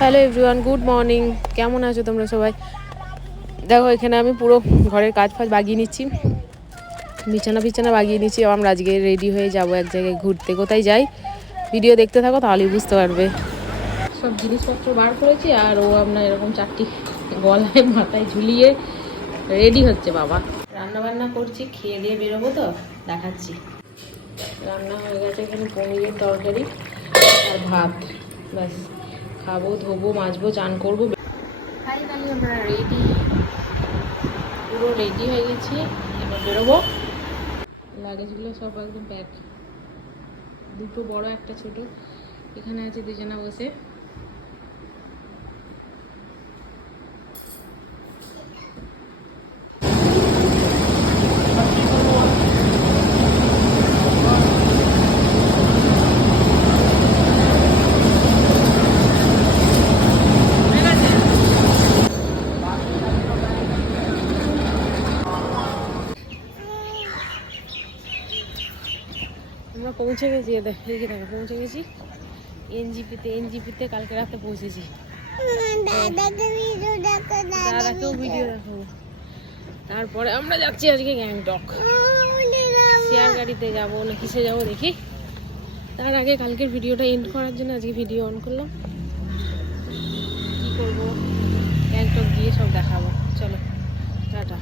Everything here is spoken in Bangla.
Hello everyone, good morning. কেমন আছো তোমরা সবাই? দেখো এখানে আমি পুরো ঘরের কাজ ফাজ বাগিয়ে নিচ্ছি, বিছানা বাগিয়ে নিচ্ছি। আমরা আজকে রেডি হয়ে যাব এক জায়গায় ঘুরতে। কোথায় যাই ভিডিও দেখতে থাকো, তাহলেই বুঝতে পারবে। সব জিনিসপত্র বার করেছি আর ও আপনার এরকম চারটি গলায় মাথায় ঝুলিয়ে রেডি হচ্ছে। বাবা রান্না বান্না করছি, খেয়ে দিয়ে বেরোবো তো দেখাচ্ছি। রান্না হয়ে গেছে, এখানে পনিরের তরকারি আর ভাত, ব্যাস। খাবো, ধোবো, মাজবো, চান করবো। ফাইনালি আমরা রেডি, পুরো রেডি হয়ে গেছি, এবার বেরোবো। লাগেজগুলো সব একদম প্যাক, দুটো বড় একটা ছোট। এখানে আছে দুজনা বসে। আমরা পৌঁছে গেছি, এদিকে দেখো পৌঁছে গেছি এনজিপিতে কালকে রাতে পৌঁছেছি। দাদাকেও ভিডিও দেখাবো। তারপরে আমরা যাচ্ছি আজকে গ্যাংটক। শেয়ার গাড়িতে যাবো না কিসে যাবো দেখি। তার আগে কালকের ভিডিওটা এন্ড করার জন্য আজকে ভিডিও অন করলাম। কি করবো, গ্যাংটক গিয়ে সব দেখাবো। চলো টাটা।